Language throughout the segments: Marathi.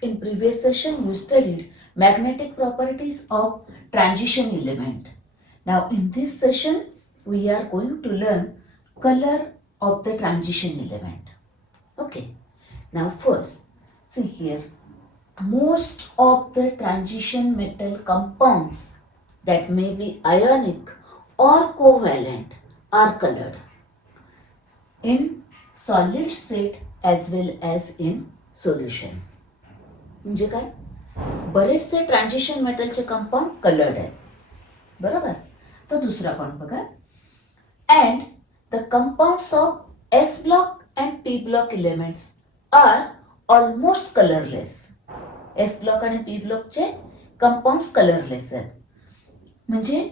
In previous session, you studied magnetic properties of transition element. Now, in this session, we are going to learn color of the transition element. Okay. Now, first, see here, most of the transition metal compounds that may be ionic or covalent are colored in solid state as well as in solution. म्हणजे काय, बरेचसे ट्रान्झिशन मेटलचे कंपाऊंड कलर्ड आहेत, बरोबर. तर दुसरा पॉइंट बघा, and the compounds of S block and P block elements are almost colourless. S block आणि पी ब्लॉकचे कंपाऊंड्स कलरलेस आहेत. म्हणजे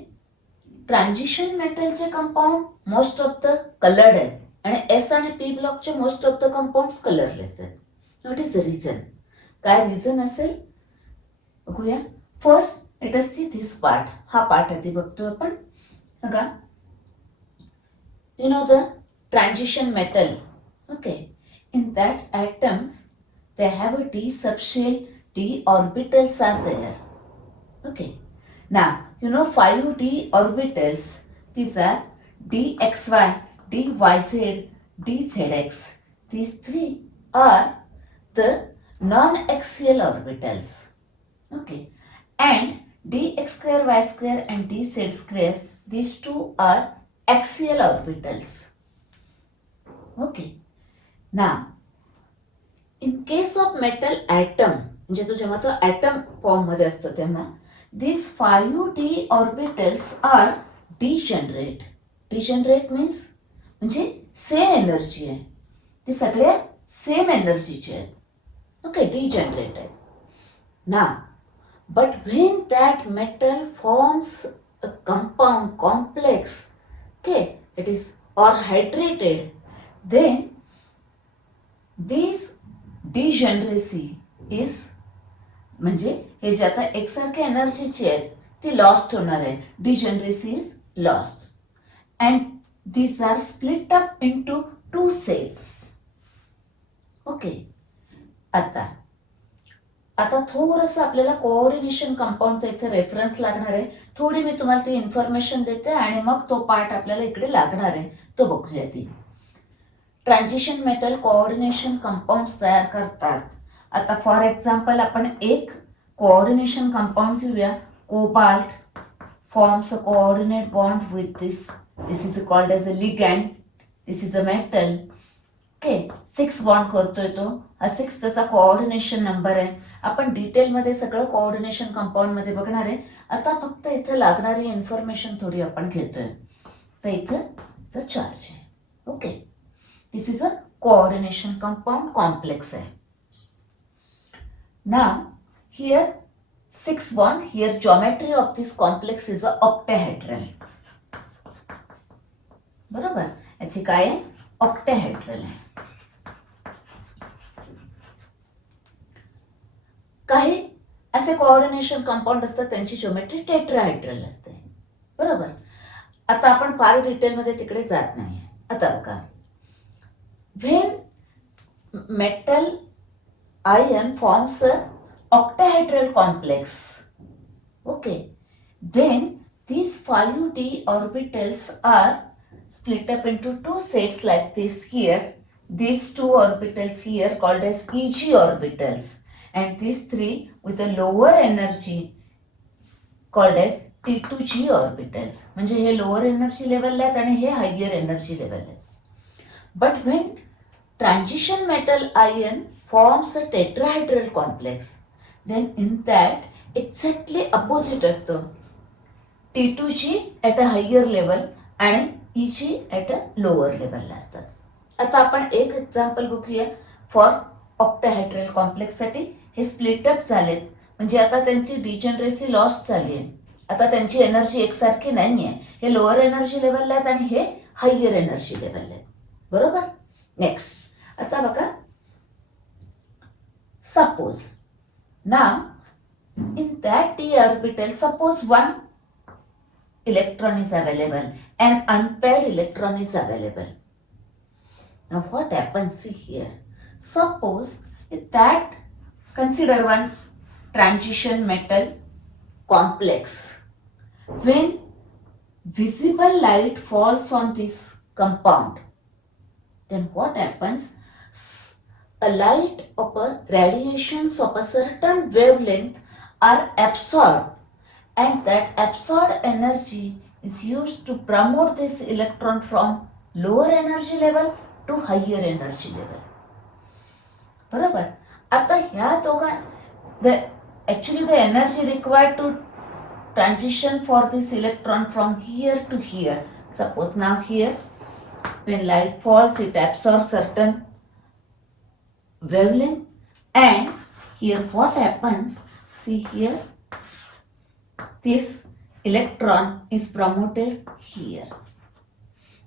ट्रान्झिशन मेटलचे compound most of the coloured आहेत आणि एस आणि पी ब्लॉकचे most of the compounds colourless आहेत. What is the reason? काय रिझन असेल बघूया. First let us see this part. हा पार्ट आधी बघतोय आपण. बघा, you know the transition metal, okay, in that atoms they have a d subshell, d orbitals are there, okay. Now you know 5d orbitals, these are dxy, dyz, dzx. These three are the non-axial orbitals, okay, and dx square, y square and dz square, these two are axial orbitals, okay. Now in case of metal atom, म्हणजे तो जेव्हा तो ॲटम फॉर्म मध्ये असतो तेव्हा these 5d orbitals are degenerate. Degenerate means म्हणजे सेम एनर्जी आहे, ते सगळे सेम एनर्जीचे आहेत, ओके. degenerate आहेत. Now but when that metal forms a compound complex, okay, it is or hydrated, then this degeneracy is, म्हणजे हे जे आता एकसारख्या एनर्जीचे आहेत ती लॉस्ट होणार आहे. Degeneracy is lost and these are split up into two sets, okay. आता थोडंसं आपल्याला कोऑर्डिनेशन कंपाऊंडचा इथे रेफरन्स लागणार आहे. थोडी मी तुम्हाला ती इन्फॉर्मेशन देते आणि मग तो पार्ट आपल्याला इकडे लागणार आहे, तो बघूया. ती ट्रान्झिशन मेटल कोऑर्डिनेशन कंपाऊंड तयार करतात. आता फॉर एक्झाम्पल आपण एक कोऑर्डिनेशन कंपाऊंड घेऊया. Cobalt forms a coordinate bond with this is called as a ligand. This is a metal, okay. 6 bond करतोय तो. हा 6 त्याचा कोऑर्डिनेशन नंबर आहे. आपण डिटेलमध्ये सगळं कोऑर्डिनेशन कंपाऊंड मध्ये बघणार आहे. आता फक्त इथे लागणारी इन्फॉर्मेशन थोडी आपण घेतोय. तर इथं चार्ज आहे, okay. This is a coordination compound complex आहे. Now here 6 bond. Here geometry of this complex is a octahedral, बरोबर. याची काय आहे? ऑक्टाहेड्रल आहे. काही असे कोऑर्डिनेशन कंपाऊंड असतात त्यांची ज्योमेट्री टेट्राहेड्रल असते, बरोबर. आता आपण फार डिटेलमध्ये तिकडे जात नाही. आता बघा, when metal ion forms a octahedral complex, okay, then these 5d orbitals are split up into two sets like this here. These two orbitals here called as Eg orbitals, and these three with a lower energy called as T2g orbitals. म्हणजे हे लोअर एनर्जी लेवलला आहेत आणि हे हायर एनर्जी लेवल आहेत. But when transition metal ion forms a tetrahedral complex, then in that exactly opposite असतं. T2g at a higher level आणि Eg at a lower level असतात. आता आपण एक एक्झाम्पल बघूया फॉर ऑक्टाहेड्रल कॉम्प्लेक्स साठी. हे स्प्लिट अप झालेत म्हणजे आता त्यांची डिजनरेसी लॉस्ट झाली आहे. आता त्यांची एनर्जी एकसारखी नाहीये. हे लोअर एनर्जी लेवलला आहेत आणि हे हायर एनर्जी लेवलला आहेत, बरोबर. नेक्स्ट आता बघा, suppose now in that d orbital, suppose one electron is available and unpaired electron is available. Now what happens, see here, suppose if that Consider one transition metal complex. When visible light falls on this compound, then what happens? A light of a radiations of a certain wavelength are absorbed, and that absorbed energy is used to promote this electron from lower energy level to higher energy level. बरोबर. आता ह्या दोघा actually the energy required to transition for this electron from here to here. Suppose now here when light falls it absorbs certain wavelength, and here what happens, see here this electron is promoted here.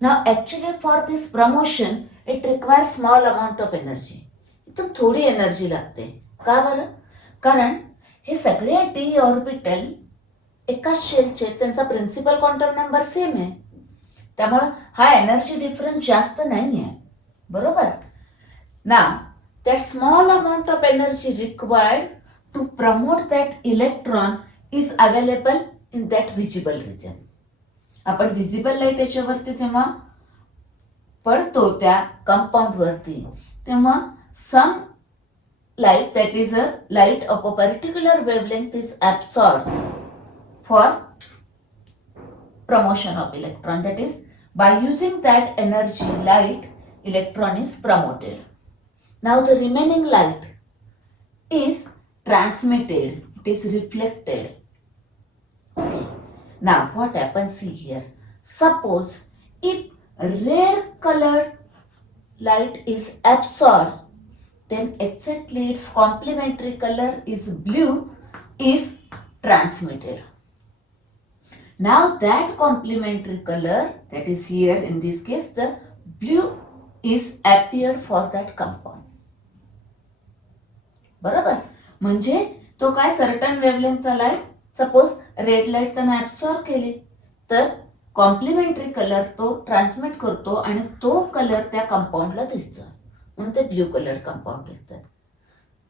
Now actually for this promotion it requires small amount of energy. एकदम थोडी एनर्जी लागते. का बरं? कारण हे सगळे डी ऑर्बिटल एकाच शेलचे, त्यांचा प्रिन्सिपल क्वांटम नंबर सेम आहे, त्यामुळे हा एनर्जी डिफरन्स जास्त नाही आहे. बरोबर. नाव that small amount of energy required to promote that electron is available in that visible region. आपण विजिबल लाईट याच्यावरती जेव्हा पडतो त्या कंपाऊंड वरती, तेव्हा some light, that is a light of a particular wavelength, is absorbed for promotion of electron. That is, by using that energy light, electron is promoted. Now the remaining light is transmitted, it is reflected. Okay. Now what happens, see here. Suppose if red colored light is absorbed, then exactly its complementary color is blue is transmitted. Now that complementary color, that is here in this case the blue, is appeared for that compound. बरोबर. म्हणजे तो काय सर्टन वेवलेंथचा लाईट, सपोज रेड लाईट त्यानं ऍब्सॉर्ब केली तर कॉम्प्लिमेंटरी कलर तो ट्रान्समिट करतो आणि तो कलर त्या कंपाऊंडला दिसतो, म्हणून ते ब्ल्यू कलर कंपाऊंड दिसतात.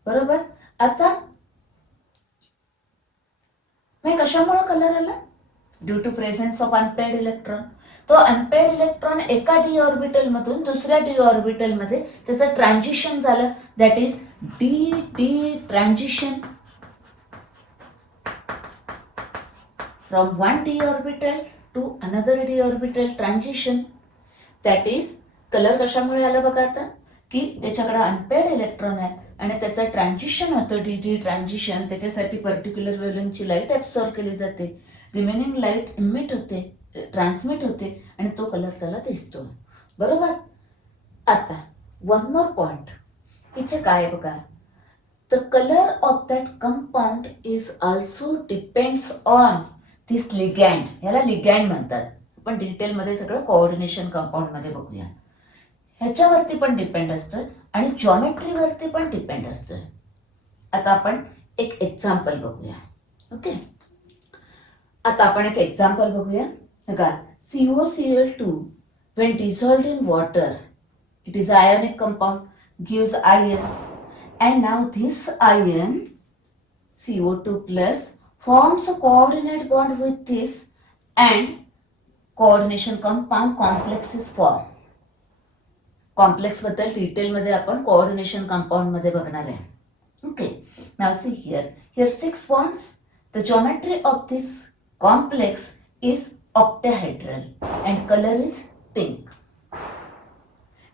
बरोबर. आता मग कशामुळे कलर आला? Due to presence of unpaired electron. तो अनपेड इलेक्ट्रॉन एका डी ऑर्बिटल मधून दुसऱ्या डी ऑर्बिटल मध्ये त्याचं ट्रान्झिशन झालं, that is d D transition from one d orbital to another d orbital transition. That is, colour कशामुळे आला बघा आता, की त्याच्याकडे अनपेड इलेक्ट्रॉन आहेत आणि त्याचं ट्रान्झिशन होतं, डी डी ट्रान्झिशन. त्याच्यासाठी पर्टिक्युलर वेव्हलेंथची लाईट ऍब्सॉर्ब केली जाते, रिमेनिंग लाईट इमिट होते, ट्रान्समिट होते आणि तो कलर त्याला दिसतो. बरोबर. आता वन मोर पॉइंट इथे काय बघा, the colour of that compound is also depends on this ligand. ह्याला लिगॅन्ड म्हणतात. आपण डिटेलमध्ये सगळं कोऑर्डिनेशन कंपाऊंड मध्ये बघूया. ह्याच्यावरती पण डिपेंड असतोय आणि जॉमेट्रीवरती पण डिपेंड असतोय. आता आपण एक एक्झाम्पल बघूया. ओके. आता आपण एक एक्झाम्पल बघूया. बघा, COCl2 when dissolved in water, it is ionic compound, gives ions, and now this ion CO2 plus forms a coordinate bond with this and coordination compound complex is formed. Complex बद्दल डिटेल मध्ये आपण कोऑर्डिनेशन कंपाऊंड मध्ये बघणार आहे. Okay. Now see here 6 bonds. The geometry of this complex is octahedral and color is pink.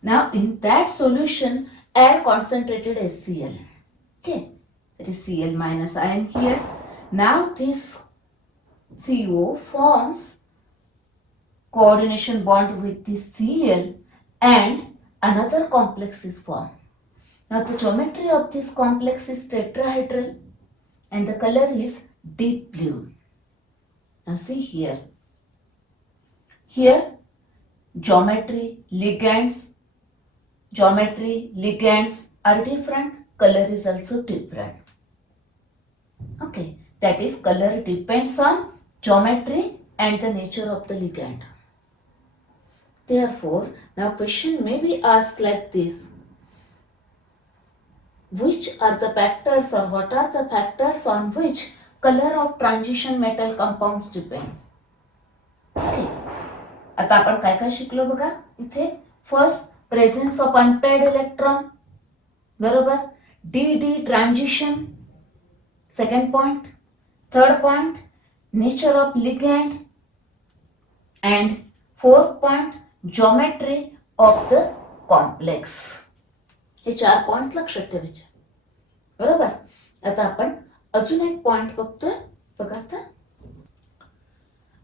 Now in that solution add concentrated HCl. Okay, that is Cl minus ion here. Now this CO forms coordination bond with this Cl and another complex is formed. Now the geometry of this complex is tetrahedral and the color is deep blue. Now see here. Here geometry, ligands are different, color is also different. Okay, that is color depends on geometry and the nature of the ligand. Therefore, now question may be asked like this. which are the factors or what are the factors on which color of transition metal compounds depends. Okay. आता आपण काय काय शिकलो बघा इथे. First, presence of unpaired electron, बरोबर. D D transition, second point. Third point, nature of ligand. And fourth point, geometry of the complex. हे 4 पॉइंट लक्षात ठेवायचे, बरोबर. आता आपण अजून एक पॉइंट बघतोय बघा. आता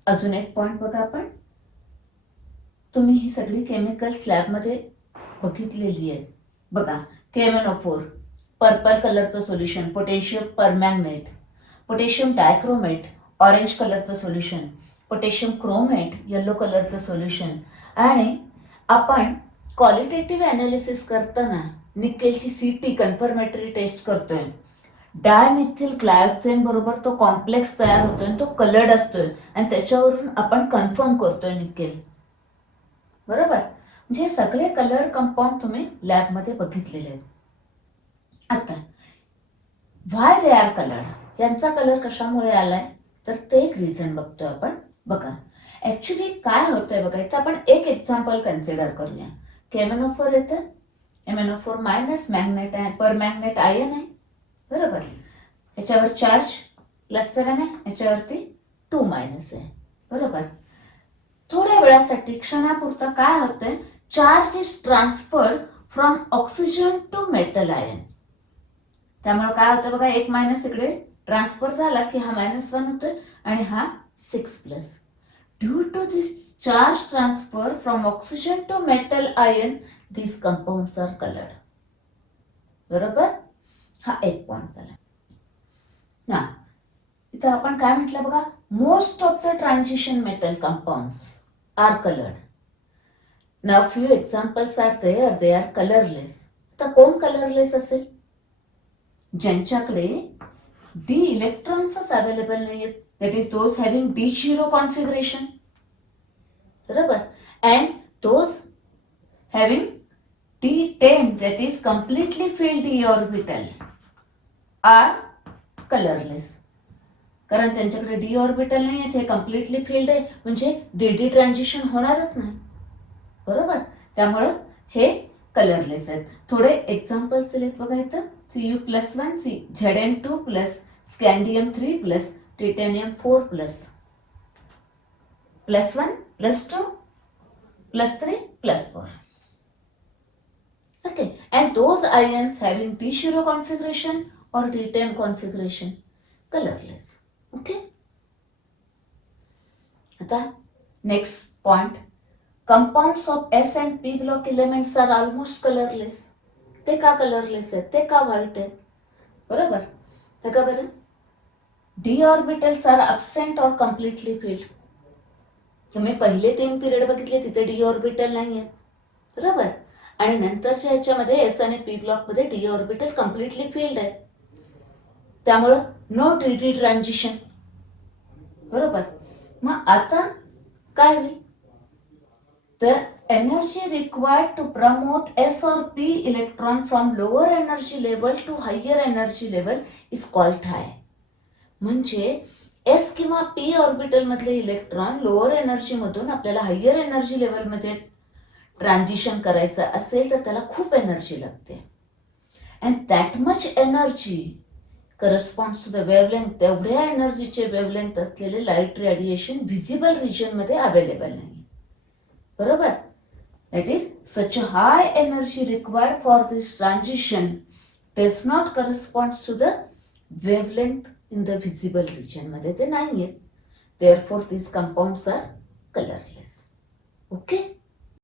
अजून एक पॉइंट बघा आपण. तुम्ही ही सगळी केमिकल स्लॅबमध्ये बघितलेली आहेत बघा. KMnO4 पर्पल कलरचं solution, potassium permanganate, potassium dichromate orange कलरचं सोल्युशन, पोटॅशियम क्रोमेट येलो कलरचं सोल्युशन. आणि आपण क्वालिटेटिव्ह अनालिसिस करताना निकेलची CT कन्फर्मेटरी टेस्ट करतोय. डायमिथिल ग्लायकोजेन बरोबर तो कॉम्प्लेक्स तयार होतोय आणि तो कलर्ड असतोय आणि त्याच्यावरून आपण कन्फर्म करतोय निकेल, बरोबर. जे सगळे कलर्ड कंपाऊंड तुम्ही लॅबमध्ये बघितलेले आहेत. आता व्हाय दे आर कलर्ड, यांचा कलर कशामुळे आलाय तर ते एक रिझन बघतोय आपण बघा. ऍक्च्युली काय होतंय बघा, इथं आपण एक एक्झाम्पल कन्सिडर करूया. KMnO4 येतं, MnO4 मायनस मॅग्नेट आहे, पर मॅग्नेट आयन आहे, बरोबर. याच्यावर चार्ज +7 आहे, याच्यावरती 2 मायनस आहे, बरोबर. थोड्या वेळासाठी क्षणापुरता काय होतंय, charge is transferred from oxygen to metal ion. त्यामुळे काय होतं बघा, 1 मायनस इकडे ट्रान्सफर झाला की हा -1 होतोय आणि हा 6+. Due to this charge transfer from oxygen to metal ion these compounds are colored, बरोबर. हा एक पॉइंट झाला. ना इथं आपण काय म्हटलं बघा, most of the transition metal compounds are coloured. Now few examples are there, they are colourless. आता कोण कलरलेस असेल, ज्यांच्याकडे डी इलेक्ट्रॉन्सच अवेलेबल नाहीयेत, that is those having D0 configuration, बरोबर. And those having D10 that is completely filled d orbital are colorless. कारण त्यांच्याकडे d ऑर्बिटल नाही आहे, ते कम्प्लिटली फिल्ड आहे, म्हणजे DD ट्रान्झिशन होणारच नाही, बरोबर. त्यामुळं हे कलरलेस आहेत. थोडे एक्झाम्पल्स दिलेत बघा इथं. Cu+1, Zn2+, स्कँडियम 3+, titanium 4+, +1, +2, +3, +4. Okay, and those ions having D0 configuration or D10 configuration, colorless. Okay. आता next point, compounds of S and P block elements are almost colorless. ते का colorless आहेत, ते का white आहेत, बरोबर. तर का बरं, D orbitals are absent or completely filled. तुम्ही पहिले 3 पिरियड बघितले, तिथे D ऑर्बिटल नाही आहेत, बरोबर. आणि नंतरच्या याच्यामध्ये एस आणि पी ब्लॉक मध्ये डी ऑर्बिटल कम्प्लिटली फिल्ड आहे, त्यामुळं नो DD ट्रान्झिशन, बरोबर. मग आता काय होईल, the energy required to promote S और P electron from lower energy level to higher energy level is quite high. म्हणजे एस किंवा पी ऑर्बिटल मधले इलेक्ट्रॉन लोअर एनर्जी मधून आपल्याला हायर एनर्जी लेवल मध्ये ट्रान्झिशन करायचं असेल तर त्याला खूप एनर्जी लागते. And that much energy corresponds to the wavelength. तेवढ्या एनर्जीचे वेवलेंथ असलेले लाईट रेडिएशन व्हिजिबल रिजन मध्ये अवेलेबल नाही, बरोबर. That is such a high energy required for this transition does not corresponds to the wavelength in the visible region मध्ये, ते नाहीये. Therefore this compounds are colourless. Okay.